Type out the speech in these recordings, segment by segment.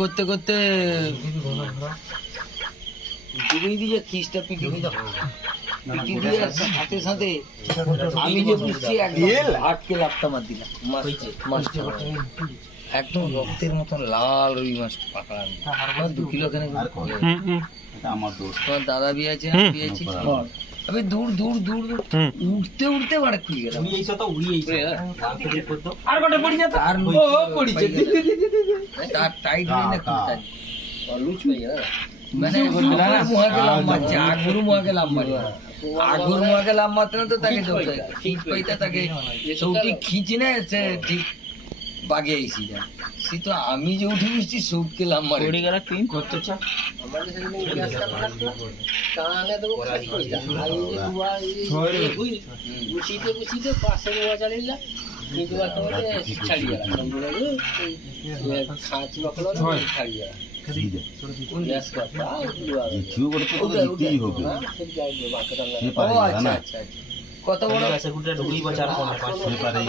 করতে করতে ডুবিয়ে দিয়ে খিসটা পিটি দিয়ে সাথে সাথে আমি যে বুঝছি একদম আটকে লাফটা মার দিলাম মাছটা একদম রক্তের মতন লাল রুই মাছ পাকড়ানো 2 কিলো খানে আমার দোষ। তোমার দাদা বিয়েছে বিয়েছি আমি দূর দূর দূর উঠতে উঠতে বাড়ে খুলে গেলাম আর কটা পড়ি না আর পড়িছে তার টাইট লাইনে খুলতাম লুচ হয়ে গেল মানে আগুর মুহাকে লাভ মারি আগুর মুহাকে লাভ মারতে না তো তাকে খিচ পাইতা তাকে সৌটি খিচি না সে ঠিক বাগে আইসি যা সে তো আমি যে উঠে বসছি সৌটকে লাভ মারি পড়ি গেল কি করতে চা কানে তো খালি কই দা আর এই যে দুয়া এই বুঝিতে পাশে মোয়া চালিলা কিন্তু বাত বলে ছাড়ি গেল বলে খাঁচি বাকলো ছাড়ি গেল কোন গ্যাস কথা দুয়া জিও করে তো দিতেই হবে। সে পারে না আচ্ছা কত বড় আছে গুটা ঢুকি বাজার কোনা পাঁচ সে পারে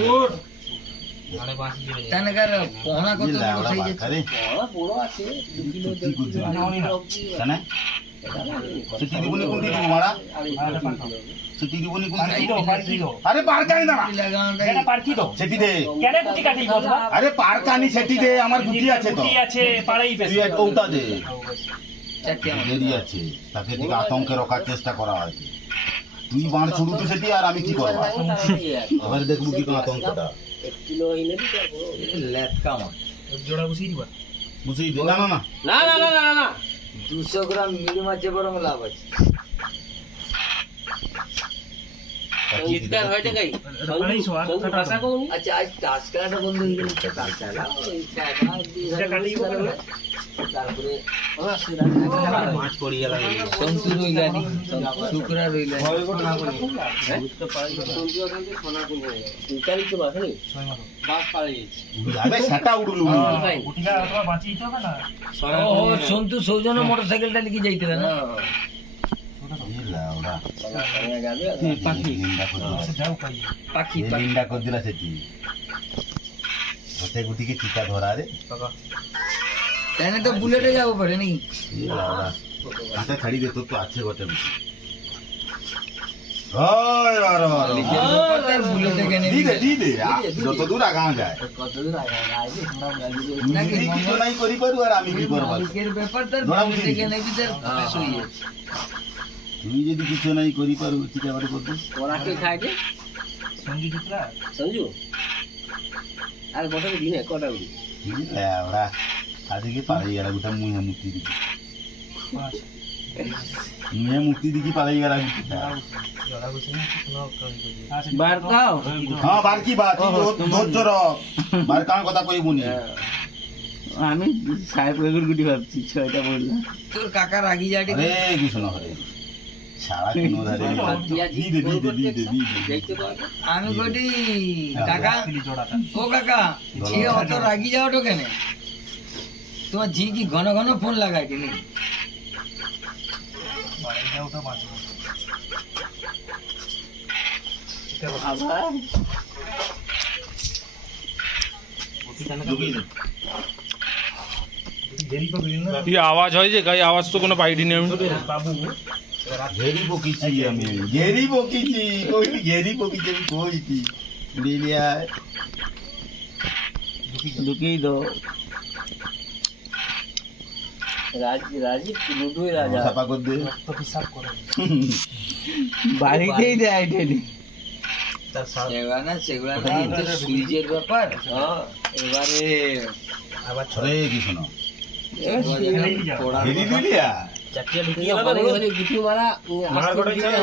আরে বাঁশি দিবে তানকার পোহনা কত বড় সেই যে আরে বড় আছে 2 কিলো কি করছিস জানা সেটি দিবনি কোন দিবো মারা সেটি দিবনি কোন দিবো আরে পারকানি না লাগানটা এটা পারকি দাও সেটি দে কেন গুটি কাটি বলবা আরে পারকানি সেটি দে আমার গুটি আছে তো গুটি আছে পাড়াই তুই বেশি এক কৌটা দে চারটি আমার দেরি আছে তাকে ঠিক আতঙ্কে রাখার চেষ্টা করা হয় তুই বাঁধ ছুড়ু তো সেটি আর আমি কি করব এবারে দেখবো কি তোমার আতঙ্কটা 1 কিলো হইলে দিতে লেটকা আমার জোড়া বসিয়ে দিবা বুঝি না না না না না না না না 200 গ্রাম মিলি মাছে বরং লাভ আছে চিৎকার হয় টাকাই পাড়াই সোয়া ভাষা কোন আচ্ছা আজ টাস কাটা বন্ধ হয়ে গেল তো টাস কাটা এটা কাটিয়ে বলো তারপরে মাছ পড়ি গেল সন্তু রইলানি শুকরা রইলানি চিৎকারই তো ভাষা নেই বাস পাড়ে গেছে আবে সেটা উড়লু গুটিটা অথবা বাঁচিয়ে হবে না ও সন্তু সৌজন্য মোটরসাইকেলটা লিখে যাইতে না ওরা পাখি যাও পাই পাখি লিন্ডা করে দিলা সেটি ওতে গুটিকে চিতা ধরা রে তাই না তো বুলেটে যাবো পারে নাকি আচ্ছা ছাড়ি দে তোর তো আছে বটে ওই বারো বারো বুলেটে কেন দি দে যত দূর আগা যায় কতদূর আগে আইলে তোমরা তুই যদি কিছু নাই করি পারু আর আমি কি করব মালিকের ব্যাপার তার ধরা বুলেটে বুঝিনি। কেন কি তার শুয়ে তুই যদি কিছু নাই করি পারু চিতা বারে করতে ওরা কে খায় রে সঞ্জু জিতলা সঞ্জু আর কত দিনে কটা উড়ি ওরা আজকে পালাই গেল গোটা মুহে মুক্তি দিকে মুহে মুক্তি দিকে পালাই গেল জোড়া বসিয়ে না কোনো বার দাও হ্যাঁ বার কি বাত ধৈর্য রখ বার কাম কথা কইবুনি আমি সাহেব বেগুর গুটি ভাবছি 6টা বললাম তোর কাকা রাগি যাটে হরে কৃষ্ণ হরে সারা কোন ধারে দি দে দি দে দি দে দি দে দেখতে পাও আমি কটি কাকা জোড়াটা ও কাকা ঝি অত রাগি যাও তো কেন তোমার ঝি কি ঘন ঘন ফোন লাগাই কি নাকি বাড়ি যাও তো বাঁচবো আবার ঢুকিয়ে দে দেরি করবি না ये आवाज হয় যে গাই আওয়াজ তো কোনো পাইনি আমি বাবু ঘেরি বকিছি আমি ঘেরি বকিছি কই ঘেরি বকিছি আমি কইছি লিলিয়া ঢুকিয়ে দাও রাজীব লুডুই রাজা ছাপা কর দে তো হিসাব করে বাড়িতেই দেয় ডেলি তার সাথে সেগুলা না কিন্তু সুইচের ব্যাপার এবারে আবার হরে কৃষ্ণ ছেলেই যাও ঘেরি লিলিয়া চাকরিয়া ঢুকিয়ে গুটি মারা মারার গোটাই চলে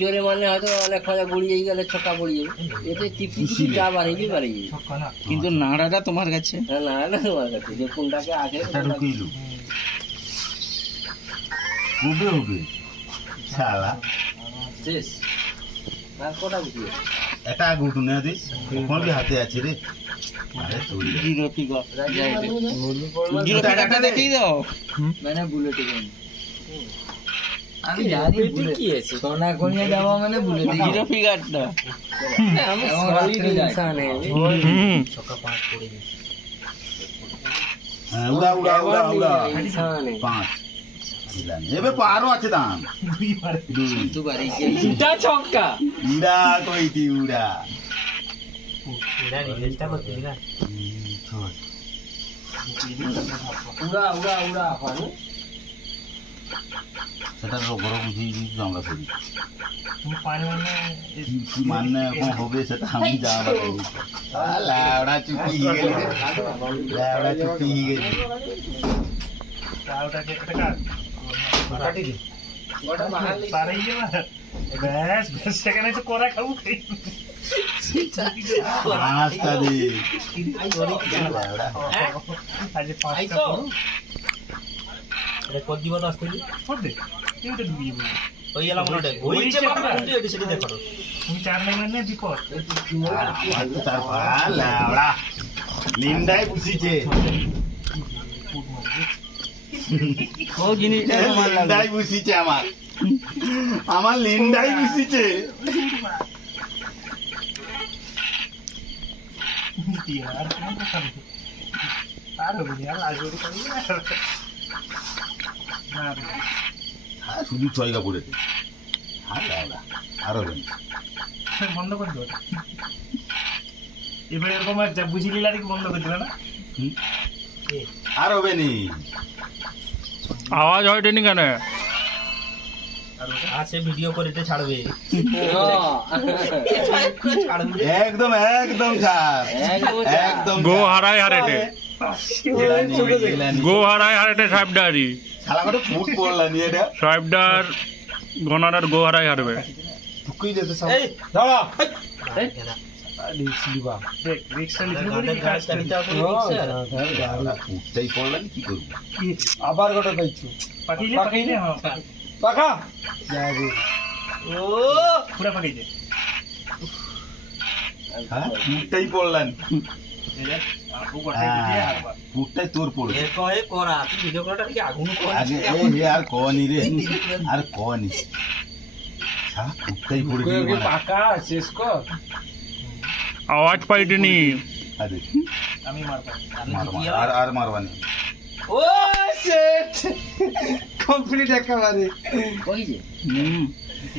জোরে মারলে হয়তো অনেক খজা গড়িয়ে গেলে ছক্কা পড়িয়ে এতে টিপি টিপি যা বাড়িয়ে বাড়িয়ে ছক্কা না কিন্তু নাড়াটা তোমার কাছে না না তোমার কাছে যে কোনটাকে আগে এটা ঢুকিলু হবে হবে শালা শেষ আর কটা গুটি এটা গুটু না দিস কোন কি হাতে আছে রে আরে তুই জিরো পিক জিরো টাকাটা দেখিয়ে দাও মানে বুলেটে কেন আমি জানি বুলেট কি আছে সোনা কোনিয়া যাওয়া মানে বুলেটে জিরো ফিগারটা আমি এবং সলিড রাত্রে যায়। ইনসান है ছক্কা 5 পড়ে গেছে হ্যাঁ, উড়া উড়া উড়া উড়া সামনে 5 দিলাম এবে পারো আছে দাম 2 দুবার এই যে দুটা ছক্কা উড়া কইতি উড়া এটা রিলেজটা করতে দিলা উড়া উড়া উড়া হয় সেটা তো বড় বুঝি আমরা করি তুমি পানি মানে কি মানে এখন হবে সেটা আমি জানা লাউড়া চুপি গেল লাউড়া চুপি গেল ওটাকে এটা কাট কাটি দি গোটা বাহার পারে ইয়ে না ব্যাস ব্যাস সেখানে তো করা খাবো খাই পাঁচটা দে লাউড়া আজ পাঁচটা এটা কত দিব আসতে দি কত দে কেউটা ডুবিয়ে বলি ওই এলাম মনে হইছে পারবে কিন্তু এটা সেটা দেখো তুমি চার নাই মানে বিপদ তার ভাল লাউড়া লিন্ডাই বুঝিছে ও জিনিসটা তোমার লাগবে লিন্ডাই বুঝিছে আমার লিন্ডাই বুঝিছে আর কোন কথা নেই আর হবে না আর আসবে না না শুধু ছয়গা পড়ে আরো বন্ধ করে দাও এবার এরকম আর যা বুঝি লিলা দিকে বন্ধ করে দিলা না আর হবে নি আওয়াজ হয়নি কেন আছে ভিডিও করে এটা ছাড়বে একদম একদম ছাড় একদম গো হারাই হারেটে গো হারাই হারেটে সাহেবডারি শালা কত ফুট পড়লা নিয়ে এটা সাহেবডার ঘনাডার গো হারাই হারবে টুকুই যেতে সব এই দাঁড়া দেখ রিক্সা লিখে বলি গাড়ি গাছ কাটিতে হবে ফুটটাই পড়লা কি করব আবার গোটা পাইছো পাকিলে পাকিলে হ্যাঁ পাকা ও পুরা পাকিলে হ্যাঁ ফুটটাই পড়লান আপু গোটাই দিতে আর ফুটটাই তোর পড়বে এর কয়ে করা তুই ভিডিও করাটা কি আগুন কর আগে এ হে আর কনি রে আর কনি শালা ফুটটাই পড়ে গেল পাকা শেষ কর আওয়াজ পাইটেনি আরে আমি মারবো মারবা আর মারবানি ও সেট কমপ্লিট একেবারে ওই যে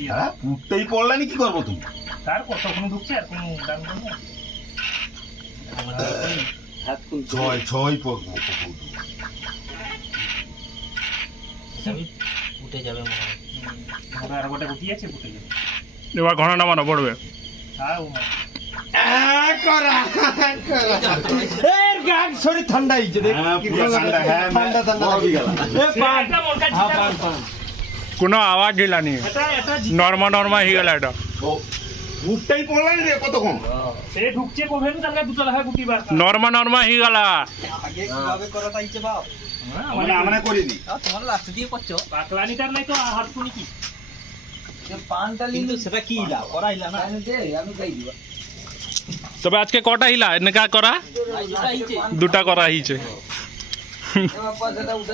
শালা ফুটটাই পড়লানি কি করব তুমি তার কতক্ষণ ঢুকছে আর কোনো দাম করবে হাত খুলছে ছয় ছয় পড়বো আমি উঠে যাবে মনে হয় ওটা আর গোটা গুটি আছে ফুটে যাবে এবার ঘনাটা মারা পড়বে আর ও এর গান শরীর ঠান্ডা হইছে দেখ হ্যাঁ পুরো ঠান্ডা হ্যাঁ ঠান্ডা ঠান্ডা বড় বিগালা এ পান এটা মনকা হ্যাঁ পান পান কোনো আওয়াজ দিলানি এটা এটা নর্মা নর্মা হয়ে গেল এটা ফুটটাই পড়লানি রে কতক্ষণ সে ঢুকছে কোভেন তাহলে দুটো লেখা গুটি বার নর্মা নর্মা হয়ে গেল আগে কিভাবে করাটা ইচ্ছে বাপ মানে আমরা করিনি তোমার লাস্ট দিয়ে করছো পাকলানিটার নাই তো হাত শুনি কি পানটা কিন্তু সেটা কি ইলা করাইলা না দে আমি খাই দিবা তবে আজকে কটা হিলা এনেকা করা এটা ইচ্ছে দুটা করা হইছে এবার পয়সাটা উঠা